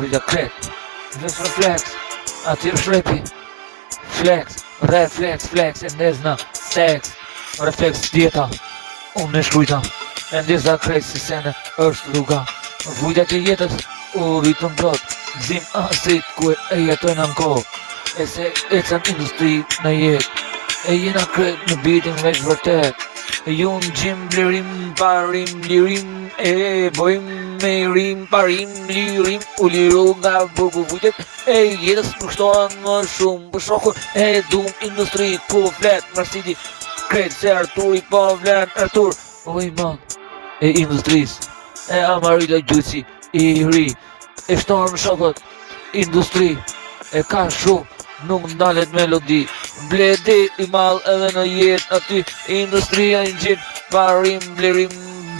Vrida kret, vës reflex, aty është repi, flex, reflex, flex, e ndezna, text, reflex djeta, unë e shkrujta, e ndezna krejt si sene, është rruga, vujtja të jetës, u rritën plot, gzim astrit ku e jetojnë në kohë, e se ecan industri në jetë, e jena kret në bitin veç vërtet, e ju në gjim blerim, parim, lirim, e bojmë me rim, parim, lirim, u liru nga burgu vujtet, e jetës nuk shtohen më shumë, për shoku e dum industri, po flet, mërsiti, kret se Arturi po vlen, Artur, oj man, e industris, e amarita gjyci, i ri, e shtohen shokët, industri, e ka shumë, nuk ndalet melodi, bledi i mall edhe në jetë aty, industria i gjithë, parim, blerim,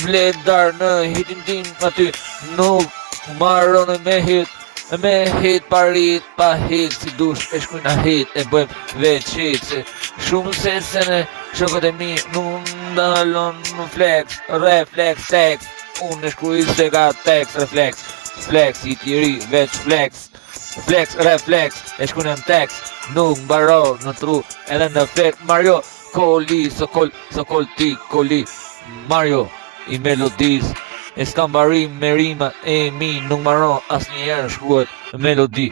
bledar në hitin tim aty, nuk marron me hit parit, pa hit si dush, e shkujna hit, e bëjmë veç hit, se shumë sesene, shokët e mi, nuk ndalon në flex, reflex, text, unë e shkuj se ka text, reflex, flex, i tjeri, veç flex, flex, reflex, e shkune në tekst, nuk mbaro në tru, edhe në flex, Mario, koli, sokol ti, koli, Mario, i melodis, e s'kam barim me rima, e mi, nuk mbaro, as njerë shkruhet melodi.